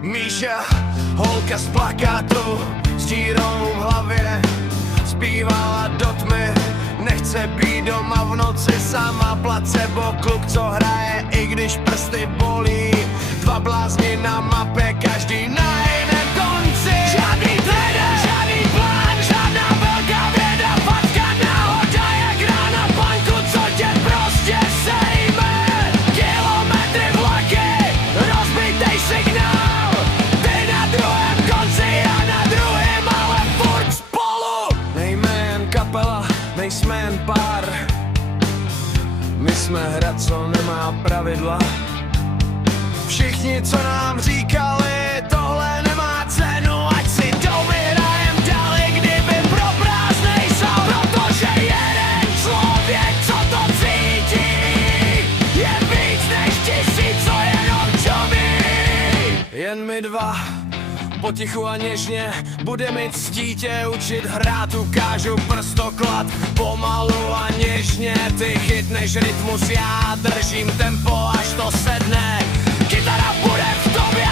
Míša, holka z plakátu s dírou v hlavě, zpívala do tmy, nechce být doma v noci sama. Placebo, kluk, co hraje, i když prsty bolí. Dva blázni na mapě, každý na jiném konci. Žádný trenér, žádný plán, žádná velká věda, facka náhoda jak rána panku, co tě prostě sejme. Kilometry vlaky, rozbitej signál, ty na druhém konci, já na druhém, ale furt spolu. Nejme jen kapela, nejsme jen pár, my jsme hra, co nemá pravidla. Všichni, co nám říkali, tohle nemá cenu, ať si jdou, vyhrajem dál, i kdyby pro prázdnej sál. Protože jeden člověk, co to cítí, je víc než tisíc, co jenom čumí. Jen my dva, potichu a něžně, budeme ctít tě učit hrát, ukážu prstoklad, pomalu a něžně, ty chytneš rytmus, já držím tempo, až to sedne. Kytara bude v tobě